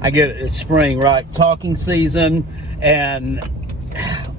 I get it. It's spring, right? Talking season, and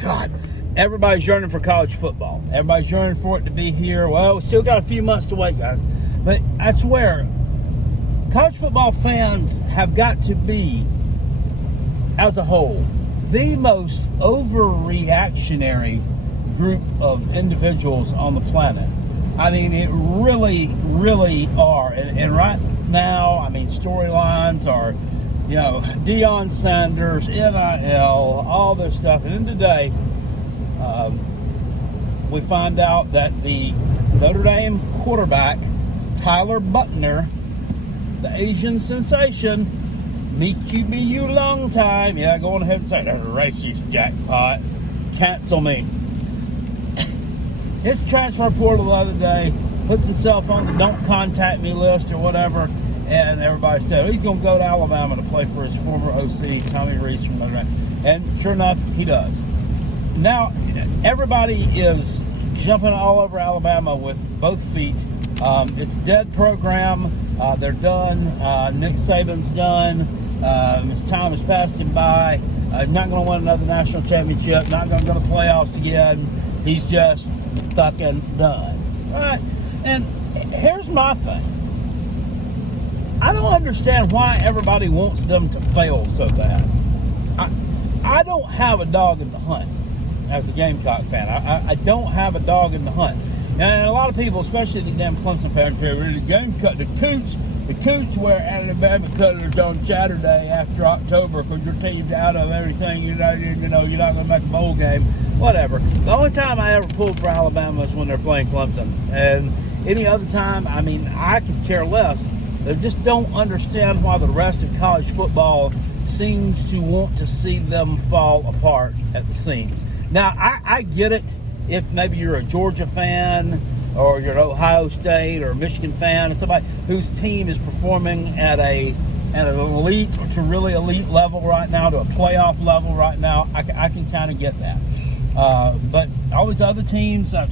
God, everybody's yearning for college football. Everybody's yearning for it to be here. Well, we still got a few months to wait, guys. But I swear, college football fans have got to be, as a whole, the most overreactionary group of individuals on the planet. I mean, it really, really are. And right now, I mean, storylines are, you know, Deion Sanders, NIL, all this stuff. And then today, we find out that the Notre Dame quarterback, Tyler Buckner, the Asian sensation, me QBU long time, yeah, go on ahead and say that's a racist jackpot, cancel me. His transfer portal the other day puts himself on the don't contact me list or whatever, and everybody said, well, he's going to go to Alabama to play for his former OC, Tommy Rees from Notre Dame. And sure enough, he does. Now, everybody is jumping all over Alabama with both feet. It's a dead program. They're done. Nick Saban's done. His time has passed him by. Not going to win another national championship. Not going to go to playoffs again. He's just fucking done. All right? And here's my thing. I don't understand why everybody wants them to fail so bad. I don't have a dog in the hunt as a Gamecock fan. I don't have a dog in the hunt. And a lot of people, especially the damn Clemson fans, are really the Coots wear Alabama colors on Saturday after October because your team's out of everything. You're not going to make a bowl game. Whatever. The only time I ever pulled for Alabama is when they're playing Clemson. And any other time, I mean, I could care less. They just don't understand why the rest of college football seems to want to see them fall apart at the seams. Now, I get it if maybe you're a Georgia fan or you're an Ohio State or a Michigan fan, or somebody whose team is performing at an elite or to really elite level right now, to a playoff level right now. I can kind of get that. But all these other teams, why?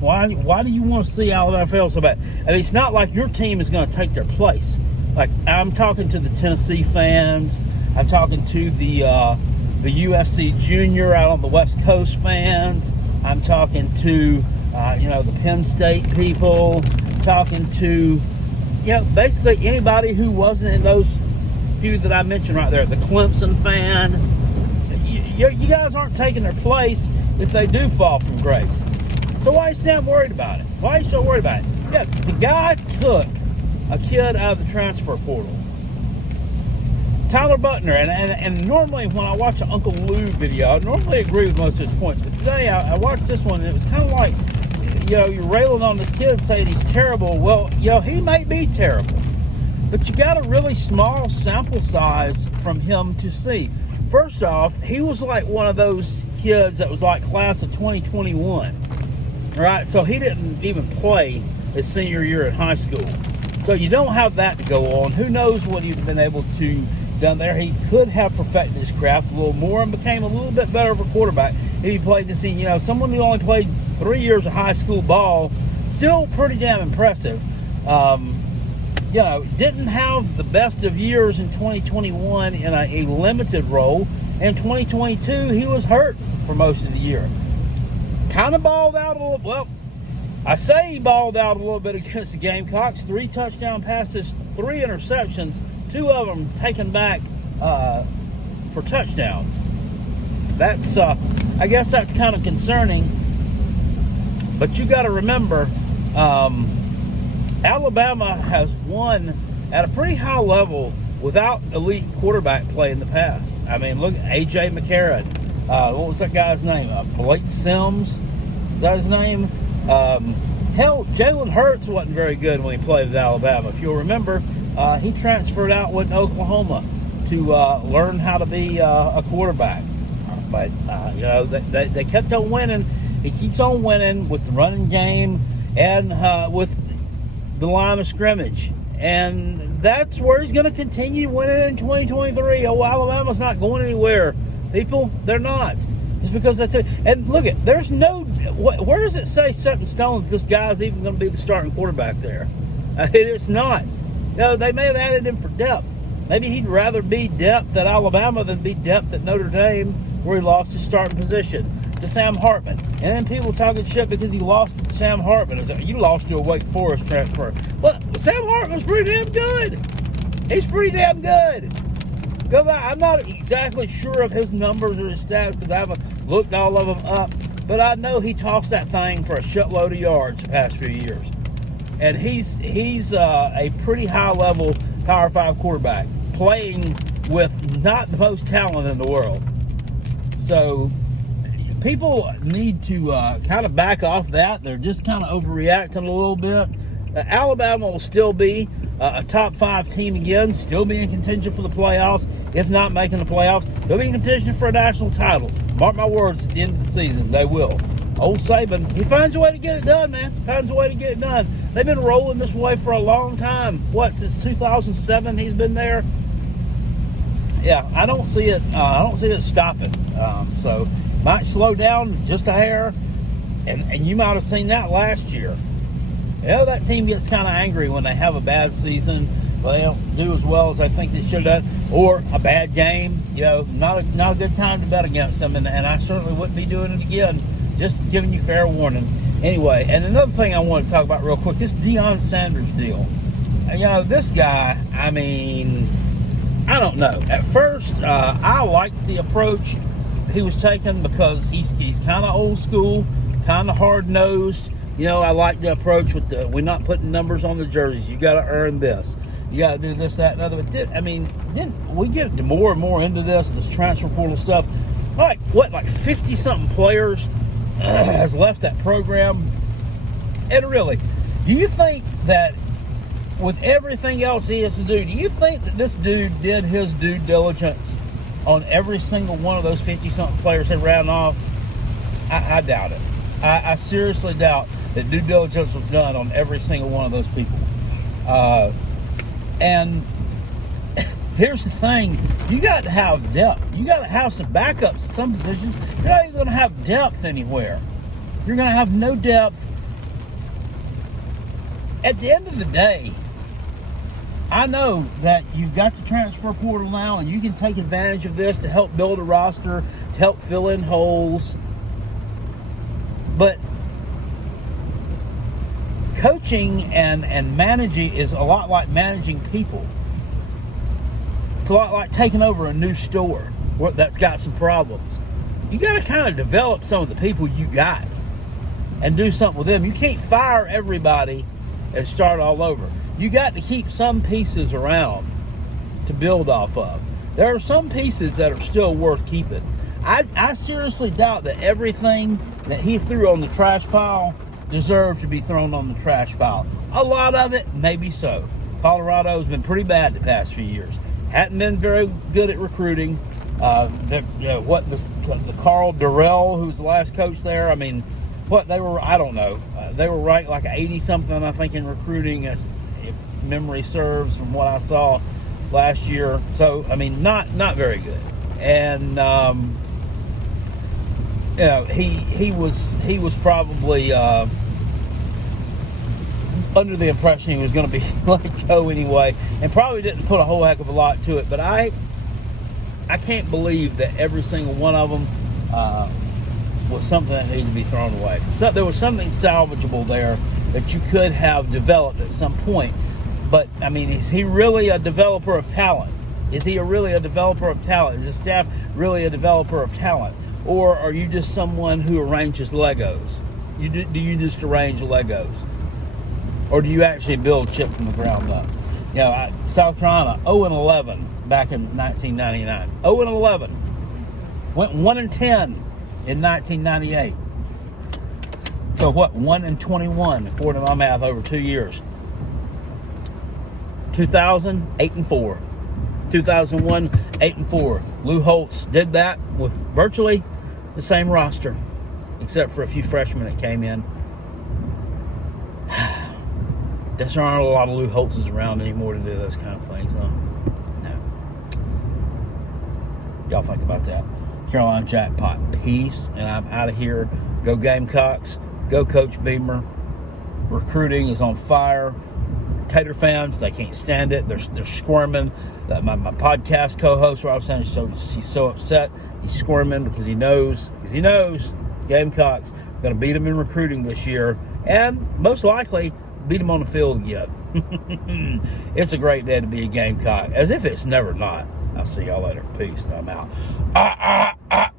Why do you want to see Alabama fail so bad? I mean, it's not like your team is going to take their place. Like, I'm talking to the Tennessee fans. I'm talking to the USC Junior out on the West Coast fans. I'm talking to, the Penn State people. Talking to, basically anybody who wasn't in those few that I mentioned right there. The Clemson fan. You guys aren't taking their place if they do fall from grace. So why are you so worried about it? Why are you so worried about it? Yeah, the guy took a kid out of the transfer portal. Tyler Buckner, and normally when I watch an Uncle Lou video, I normally agree with most of his points, but today I watched this one and it was kind of like, you're railing on this kid saying he's terrible. Well, he may be terrible, but you got a really small sample size from him to see. First off, he was like one of those kids that was like class of 2021, right? So he didn't even play his senior year in high school. So you don't have that to go on. Who knows what he'd been able to done there. He could have perfected his craft a little more and became a little bit better of a quarterback if he played this season. Someone who only played 3 years of high school ball, still pretty damn impressive. Didn't have the best of years in 2021 in a limited role. In 2022, he was hurt for most of the year. Kind of balled out a little. Well, I say he balled out a little bit against the Gamecocks. 3 touchdown passes, 3 interceptions, 2 of them taken back for touchdowns. That's, I guess that's kind of concerning. But you got to remember, Alabama has won at a pretty high level without elite quarterback play in the past. I mean, look at A.J. McCarron. What was that guy's name? Blake Sims? Is that his name? Hell, Jalen Hurts wasn't very good when he played at Alabama. If you'll remember, he transferred out with Oklahoma to learn how to be a quarterback. But, they kept on winning. He keeps on winning with the running game and with the line of scrimmage. And that's where he's going to continue winning in 2023. Oh, Alabama's not going anywhere. People, they're not. Just because that's it. And look at, there's no, where does it say set in stone that this guy's even going to be the starting quarterback there? It's not. They may have added him for depth. Maybe he'd rather be depth at Alabama than be depth at Notre Dame, where he lost his starting position to Sam Hartman. And then people talking shit because he lost to Sam Hartman. It's like, you lost to a Wake Forest transfer. But Sam Hartman's pretty damn good. He's pretty damn good. Go back. I'm not exactly sure of his numbers or his stats because I haven't looked all of them up. But I know he tossed that thing for a shitload of yards the past few years. And he's a pretty high-level Power 5 quarterback playing with not the most talent in the world. So people need to kind of back off that. They're just kind of overreacting a little bit. Alabama will still be a top 5 team again, still be in contention for the playoffs. If not making the playoffs, they'll be in contention for a national title. Mark my words, at the end of the season, they will. Old Saban, he finds a way to get it done, man. Finds a way to get it done. They've been rolling this way for a long time. Since 2007 he's been there? Yeah, I don't see it. I don't see it stopping. So might slow down just a hair, and you might have seen that last year. That team gets kind of angry when they have a bad season. They don't do as well as they think they should have, or a bad game. Not a good time to bet against them, and I certainly wouldn't be doing it again. Just giving you fair warning. Anyway, and another thing I want to talk about real quick, this Deion Sanders deal. This guy, I don't know. At first, I liked the approach he was taking because he's kind of old school, kind of hard-nosed. I like the approach with we're not putting numbers on the jerseys. You got to earn this. You got to do this, that, and other. But then we get more and more into this transfer portal stuff. Like 50-something players has left that program. And really, do you think that with everything else he has to do you think that this dude did his due diligence on every single one of those 50-something players that ran off? I doubt it. I seriously doubt that due diligence was done on every single one of those people. And here's the thing. You got to have depth. You got to have some backups at some positions. You're not even going to have depth anywhere. You're going to have no depth. At the end of the day, I know that you've got the transfer portal now, and you can take advantage of this to help build a roster, to help fill in holes. But coaching and managing is a lot like managing people. It's a lot like taking over a new store that's got some problems. You got to kind of develop some of the people you got and do something with them. You can't fire everybody and start all over. You got to keep some pieces around to build off of. There are some pieces that are still worth keeping. I seriously doubt that everything that he threw on the trash pile deserved to be thrown on the trash pile. A lot of it, maybe so. Colorado's been pretty bad the past few years. Hadn't been very good at recruiting. The Carl Durrell, who's the last coach there, I don't know. They were ranked like 80-something, I think, in recruiting, if memory serves, from what I saw last year. So, not very good. And he was probably under the impression he was going to be let go anyway, and probably didn't put a whole heck of a lot to it. But I can't believe that every single one of them was something that needed to be thrown away. So there was something salvageable there that you could have developed at some point. But is he really a developer of talent? Is he really a developer of talent? Is his staff really a developer of talent? Or are you just someone who arranges Legos? Do you just arrange Legos? Or do you actually build shit from the ground up? South Carolina, 0-11 back in 1999. 0-11. Went 1-10 in 1998. So what? 1-21 according to my math over 2 years. 2000, 8-4. 2001, 8-4. Lou Holtz did that with virtually the same roster, except for a few freshmen that came in. There aren't a lot of Lou Holtzes around anymore to do those kind of things, huh? No. Y'all think about that. Carolina Jackpot. Peace, and I'm out of here. Go Gamecocks. Go Coach Beamer. Recruiting is on fire. Tater fans, they can't stand it. They're squirming. My podcast co-host, Rob Sanders, he's so upset. He's squirming because he knows Gamecocks are going to beat him in recruiting this year, and most likely beat him on the field again. It's a great day to be a Gamecock, as if it's never not. I'll see y'all later. Peace. I'm out.